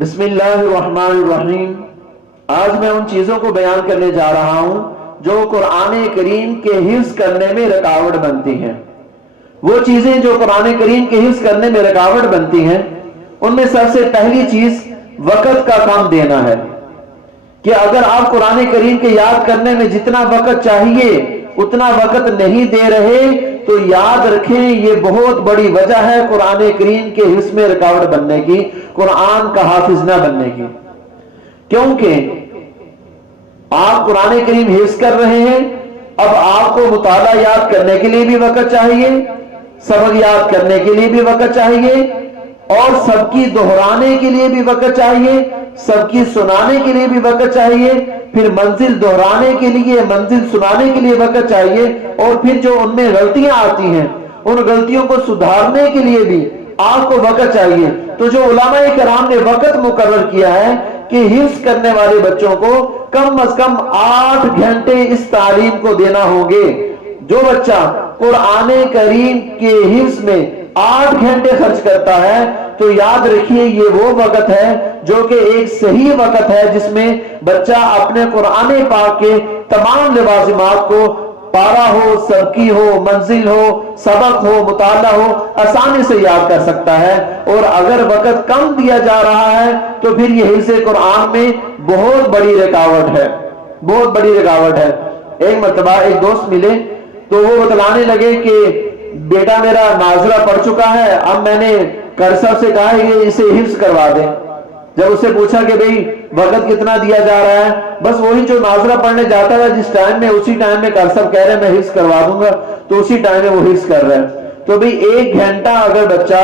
بسم اللہ الرحمن الرحیم۔ آج میں ان چیزوں کو بیان کرنے جا رہا ہوں جو قرآن کریم کے حفظ کرنے میں رکاوٹ بنتی ہیں۔ وہ چیزیں جو قرآن کریم کے حفظ کرنے میں رکاوٹ بنتی ہیں، ان میں سب سے پہلی چیز وقت کا کم دینا ہے کہ اگر آپ قرآن کریم کے یاد کرنے میں جتنا وقت چاہیے اتنا وقت نہیں دے رہے تو یاد رکھیں یہ بہت بڑی وجہ ہے قرآن کریم کے حفظ میں رکاوٹ بننے کی، قرآن کا حافظ نہ بننے کی۔ کیونکہ آپ قرآن کریم حفظ کر رہے ہیں، اب آپ کو مطالعہ یاد کرنے کے لیے بھی وقت چاہیے، سبق یاد کرنے کے لیے بھی وقت چاہیے، اور سب کی دہرانے کے لیے بھی وقت چاہیے، سب کی سنانے کے لیے بھی وقت چاہیے، پھر منزل دہرانے کے لیے، منزل سنانے کے لیے وقت چاہیے، اور پھر جو ان میں غلطیاں آتی ہیں ان غلطیوں کو سدھارنے کے لیے بھی آپ کو وقت چاہیے۔ تو جو علماء کرام نے وقت مقرر کیا ہے کہ حفظ کرنے والے بچوں کو کم از کم 8 گھنٹے اس تعلیم کو دینا ہوں گے۔ جو بچہ قرآن کریم کے حفظ میں 8 گھنٹے خرچ کرتا ہے تو یاد رکھیے یہ وہ وقت ہے جو کہ ایک صحیح وقت ہے جس میں بچہ اپنے قرآن پاک کے تمام لوازمات کو پارا ہو، سبکی ہو، منزل ہو، سبق ہو، مطالعہ ہو، آسانی سے یاد کر سکتا ہے۔ اور اگر وقت کم دیا جا رہا ہے تو پھر یہ حفظ قرآن میں بہت بڑی رکاوٹ ہے، بہت بڑی رکاوٹ ہے۔ ایک مرتبہ ایک دوست ملے تو وہ بتلانے لگے کہ بیٹا میرا ناظرہ پڑھ چکا ہے، اب میں نے کرسر سے کہا کہ اسے حفظ کروا دیں۔ جب اسے پوچھا کہ بھئی وقت کتنا دیا جا رہا ہے، بس وہی جو ناظرہ پڑھنے جاتا ہے جس ٹائم میں اسی ٹائم میں کرسر کہہ رہے ہیں میں حفظ کروا دوں گا تو اسی ٹائم میں وہ حفظ کر رہے ہیں۔ تو بھئی 1 گھنٹہ اگر بچہ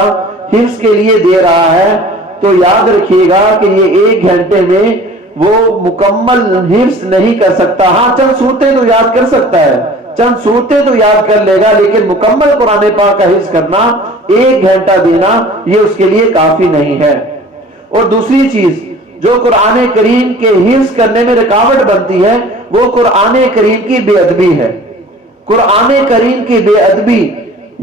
حفظ کے لیے دے رہا ہے تو یاد رکھیے گا کہ یہ 1 گھنٹے میں وہ مکمل حفظ نہیں کر سکتا۔ ہاں چند صورتیں تو یاد کر سکتا ہے، چند صورتیں تو یاد کر لے گا، لیکن مکمل قرآن پاک کا حفظ کرنا 1 گھنٹہ دینا یہ اس کے لیے کافی نہیں ہے۔ اور دوسری چیز جو قرآن کریم کے حفظ کرنے میں رکاوٹ بنتی ہے وہ قرآن کریم کی بے ادبی ہے۔ قرآن کریم کی بے ادبی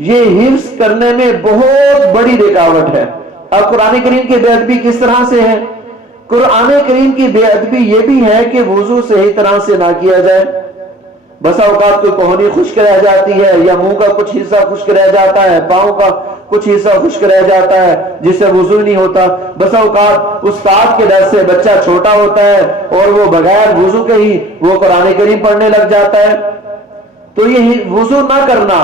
یہ حفظ کرنے میں بہت بڑی رکاوٹ ہے۔ اب قرآن کریم کی بے ادبی کس طرح سے ہے؟ قرآن کریم کی بے ادبی یہ بھی ہے کہ وضو صحیح طرح سے نہ کیا جائے، بسا اوقات کوئی کوہنی خشک رہ جاتی ہے، یا منہ کا کچھ حصہ خشک رہ جاتا ہے، پاؤں کا کچھ حصہ خشک رہ جاتا ہے جس سے وضو نہیں ہوتا۔ بسا اوقات استاد کے ڈر سے بچہ چھوٹا ہوتا ہے اور وہ بغیر وضو کے ہی وہ قرآن کریم پڑھنے لگ جاتا ہے۔ تو یہ وضو نہ کرنا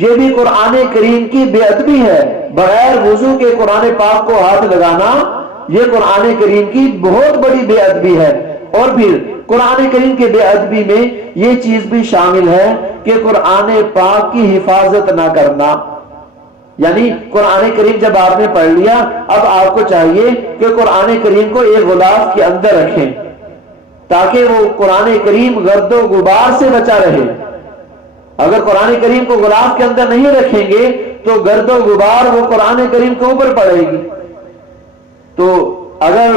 یہ بھی قرآن کریم کی بے ادبی ہے۔ بغیر وضو کے قرآن پاک کو ہاتھ لگانا یہ قرآن کریم کی بہت بڑی بے ادبی ہے۔ اور پھر قرآن کریم کے بے ادبی میں یہ چیز بھی شامل ہے کہ قرآن پاک کی حفاظت نہ کرنا، یعنی قرآن کریم جب آپ نے پڑھ لیا اب آپ کو چاہیے کہ قرآن کریم کو ایک غلاف کے اندر رکھیں تاکہ وہ قرآن کریم گرد و غبار سے بچا رہے۔ اگر قرآن کریم کو غلاف کے اندر نہیں رکھیں گے تو گرد و غبار وہ قرآن کریم کے اوپر پڑے گی۔ تو اگر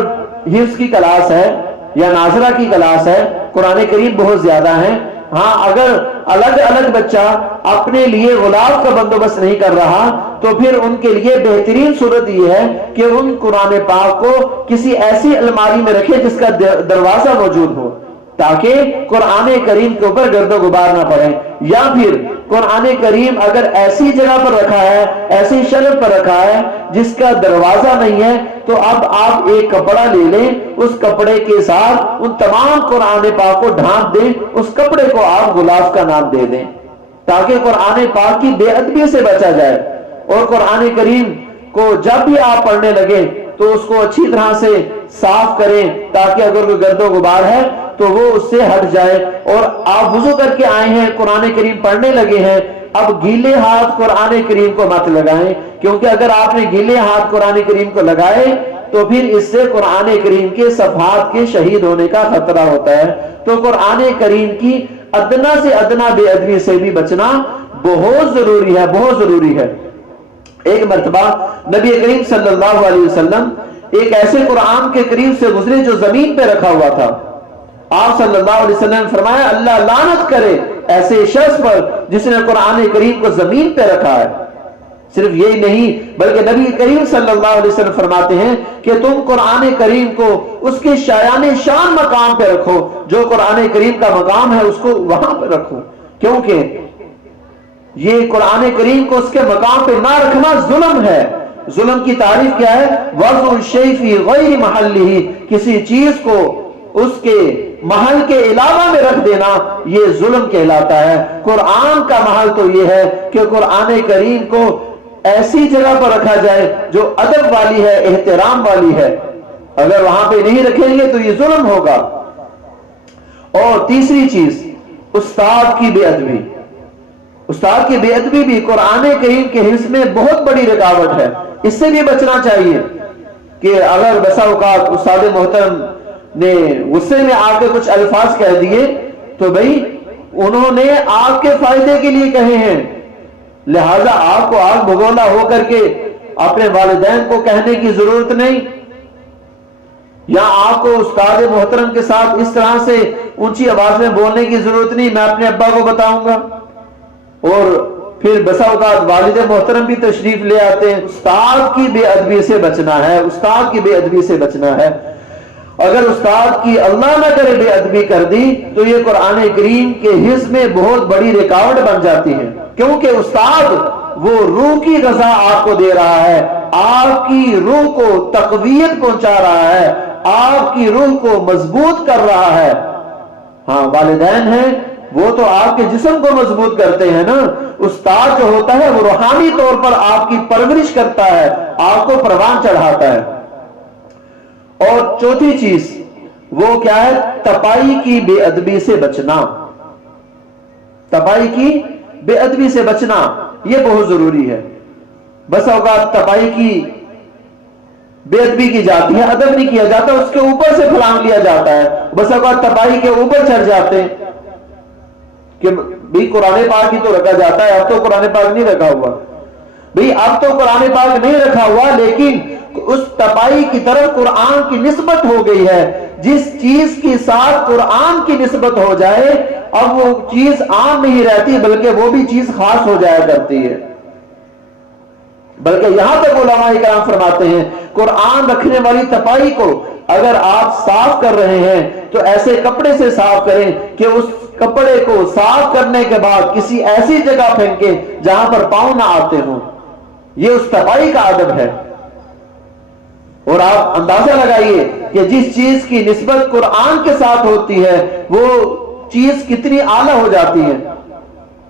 حفظ کی کلاس ہے یا ناظرہ کی کلاس ہے، قرآن کریم بہت زیادہ ہے، ہاں اگر الگ الگ بچہ اپنے لیے غلاف کا بندوبست نہیں کر رہا تو پھر ان کے لیے بہترین صورت یہ ہے کہ ان قرآن پاک کو کسی ایسی الماری میں رکھے جس کا دروازہ موجود ہو تاکہ قرآن کریم کے اوپر گرد و غبار نہ پڑے، یا پھر قرآن کریم اگر ایسی جگہ پر رکھا ہے، ایسی شیلف پر رکھا ہے جس کا دروازہ نہیں ہے تو اب آپ ایک کپڑا لے لیں، اس کپڑے کے ساتھ ان تمام قرآن پاک کو ڈھانپ دیں، اس کپڑے کو آپ غلاف کا نام دے دیں تاکہ قرآن پاک کی بے ادبی سے بچا جائے۔ اور قرآن کریم کو جب بھی آپ پڑھنے لگے تو اس کو اچھی طرح سے صاف کریں تاکہ اگر کوئی گرد و غبار ہے تو وہ اس سے ہٹ جائے۔ اور آپ وضو کر کے آئے ہیں، قرآن کریم پڑھنے لگے ہیں، اب گیلے ہاتھ قرآن کریم کو مت لگائیں، کیونکہ اگر آپ نے گیلے ہاتھ قرآن کریم کو لگائے تو پھر اس سے قرآن کریم کے صفحات کے شہید ہونے کا خطرہ ہوتا ہے۔ تو قرآن کریم کی ادنا سے ادنا بے ادبی سے بھی بچنا بہت ضروری ہے، بہت ضروری ہے۔ ایک مرتبہ نبی کریم صلی اللہ علیہ وسلم ایک ایسے قرآن کے قریب سے گزرے جو زمین پہ رکھا ہوا تھا۔ آپ صلی اللہ علیہ وسلم نے فرمایا اللہ لعنت کرے ایسے شخص پر جس نے قرآن کریم کو زمین پہ رکھا ہے۔ صرف یہی نہیں بلکہ نبی کریم صلی اللہ علیہ وسلم فرماتے ہیں کہ تم قرآن کریم کو اس کے شایان شان مقام پہ رکھو، جو قرآن کریم کا مقام ہے اس کو وہاں پہ رکھو، کیونکہ یہ قرآن کریم کو اس کے مقام پہ نہ رکھنا ظلم ہے۔ ظلم کی تعریف کیا ہے؟ وضع الشیء فی غیر محلہ، کسی چیز کو اس کے محل کے علاوہ میں رکھ دینا یہ ظلم کہلاتا ہے۔ قرآن کا محل تو یہ ہے کہ قرآن کریم کو ایسی جگہ پر رکھا جائے جو ادب والی ہے، احترام والی ہے، اگر وہاں پہ نہیں رکھیں گے تو یہ ظلم ہوگا۔ اور تیسری چیز، استاد کی بے ادبی۔ استاد کی بے ادبی بھی قرآن کریم کے حفظ میں بہت بڑی رکاوٹ ہے، اس سے بھی بچنا چاہیے کہ اگر بسا اوقات استاد محترم نے غصے میں آ کے کچھ الفاظ کہہ دیے تو بھئی انہوں نے آپ کے فائدے کے لیے کہے ہیں، لہذا آپ کو آگ بھگولا ہو کر کے اپنے والدین کو کہنے کی ضرورت نہیں، یا آپ کو استاد محترم کے ساتھ اس طرح سے اونچی آواز میں بولنے کی ضرورت نہیں، میں اپنے ابا کو بتاؤں گا۔ اور پھر بسا اوقات والد محترم بھی تشریف لے آتے ہیں۔ استاد کی بے ادبی سے بچنا ہے، استاد کی بے ادبی سے بچنا ہے۔ اگر استاد کی اللہ نہ کرے بے ادبی کر دی تو یہ قرآن کریم کے حفظ میں بہت بڑی رکاوٹ بن جاتی ہے، کیونکہ استاد وہ روح کی غذا آپ کو دے رہا ہے، آپ کی روح کو تقویت پہنچا رہا ہے، آپ کی روح کو مضبوط کر رہا ہے۔ ہاں والدین ہیں وہ تو آپ کے جسم کو مضبوط کرتے ہیں نا، استاد جو ہوتا ہے وہ روحانی طور پر آپ کی پرورش کرتا ہے، آپ کو پروان چڑھاتا ہے۔ اور چوتھی چیز وہ کیا ہے؟ تپائی کی بے ادبی سے بچنا۔ تپائی کی بے ادبی سے بچنا یہ بہت ضروری ہے۔ بس اوقات تپائی کی بے ادبی کی جاتی ہے، ادب نہیں کیا جاتا، اس کے اوپر سے پھلانگ لیا جاتا ہے، بس اوقات تپائی کے اوپر چڑھ جاتے ہیں کہ بھی قرآن پاک ہی تو رکھا جاتا ہے، اب تو قرآن پاک نہیں رکھا ہوا، بھی اب تو قرآن پاک نہیں رکھا ہوا، لیکن اس تپائی کی طرف قرآن کی نسبت ہو گئی ہے۔ جس چیز کے ساتھ قرآن کی نسبت ہو جائے اب وہ چیز عام نہیں رہتی بلکہ وہ بھی چیز خاص ہو جایا کرتی ہے۔ بلکہ یہاں تک علماء کرام فرماتے ہیں قرآن رکھنے والی تپائی کو اگر آپ صاف کر رہے ہیں تو ایسے کپڑے سے صاف کریں کہ اس کپڑے کو صاف کرنے کے بعد کسی ایسی جگہ پھینکیں جہاں پر پاؤں نہ آتے ہوں، یہ اس تپائی کا ادب ہے۔ اور آپ اندازہ لگائیے کہ جس چیز کی نسبت قرآن کے ساتھ ہوتی ہے وہ چیز کتنی اعلیٰ ہو جاتی ہے۔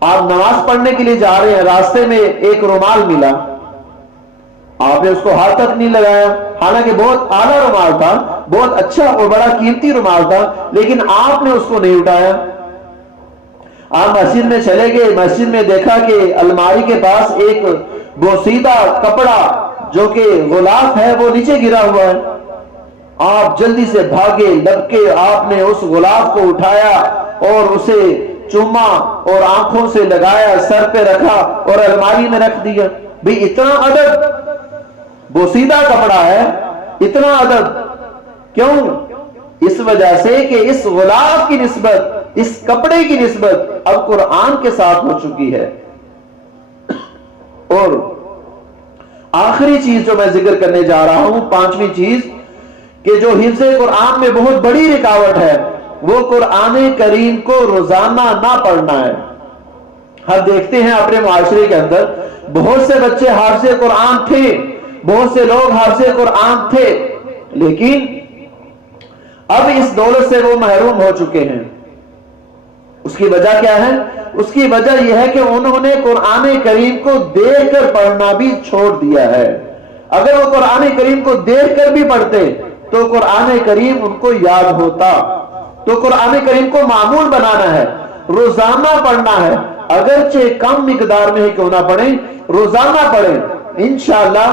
آپ نماز پڑھنے کے لیے جا رہے ہیں، راستے میں ایک رومال ملا، آپ نے اس کو ہاتھ تک نہیں لگایا، حالانکہ بہت اعلیٰ رومال تھا، بہت اچھا اور بڑا قیمتی رومال تھا، لیکن آپ نے اس کو نہیں اٹھایا۔ آپ مسجد میں چلے گئے، مسجد میں دیکھا کہ الماری کے پاس ایک بوسیدہ کپڑا جو کہ غلاف ہے وہ نیچے گرا ہوا ہے، آپ جلدی سے بھاگے، لپکے، آپ نے اس غلاف کو اٹھایا اور اسے چوما اور آنکھوں سے لگایا، سر پہ رکھا اور الماری میں رکھ دیا۔ بھی اتنا ادب، بوسیدہ کپڑا ہے، اتنا ادب کیوں؟ اس وجہ سے کہ اس غلاف کی نسبت، اس کپڑے کی نسبت اب قرآن کے ساتھ ہو چکی ہے۔ اور آخری چیز جو میں ذکر کرنے جا رہا ہوں، پانچویں چیز، کہ جو حفظ قرآن میں بہت بڑی رکاوٹ ہے وہ قرآن کریم کو روزانہ نہ پڑھنا ہے۔ ہم دیکھتے ہیں اپنے معاشرے کے اندر بہت سے بچے حافظ قرآن تھے، بہت سے لوگ حافظ قرآن تھے، لیکن اب اس دولت سے وہ محروم ہو چکے ہیں۔ اس کی وجہ کیا ہے؟ اس کی وجہ یہ ہے کہ انہوں نے قرآن کریم کو دیکھ کر پڑھنا بھی چھوڑ دیا ہے۔ اگر وہ قرآن کریم کو دیکھ کر بھی پڑھتے تو قرآن کریم ان کو یاد ہوتا۔ تو قرآن کریم کو معمول بنانا ہے، روزانہ پڑھنا ہے، اگرچہ کم مقدار میں ہی کیوں نہ پڑھیں، روزانہ پڑھیں۔ انشاءاللہ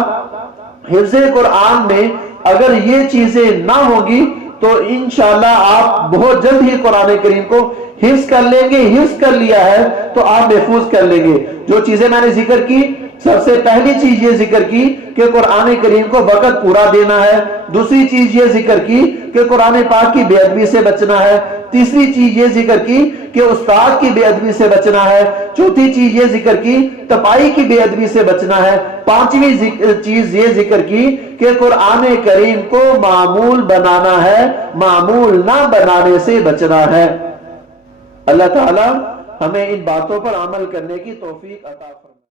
حفظ قرآن میں اگر یہ چیزیں نہ ہوں گی تو انشاءاللہ آپ بہت جلد ہی قرآن کریم کو حفظ کر لیں گے۔ حفظ کر لیا ہے تو آپ محفوظ کر لیں گے۔ جو چیزیں میں نے ذکر کی سب سے پہلی چیز یہ ذکر کی کہ قرآن کریم کو وقت پورا دینا ہے، دوسری چیز یہ ذکر کی کہ قرآن پاک کی بے ادبی سے بچنا ہے، تیسری چیز یہ ذکر کی کہ استاد کی بے ادبی سے بچنا ہے، چوتھی چیز یہ ذکر کی تپائی کی بے ادبی سے بچنا ہے، پانچویں چیز یہ ذکر کی کہ قرآن کریم کو معمول بنانا ہے، معمول نہ بنانے سے بچنا ہے۔ اللہ تعالی ہمیں ان باتوں پر عمل کرنے کی توفیق عطا فرمائے۔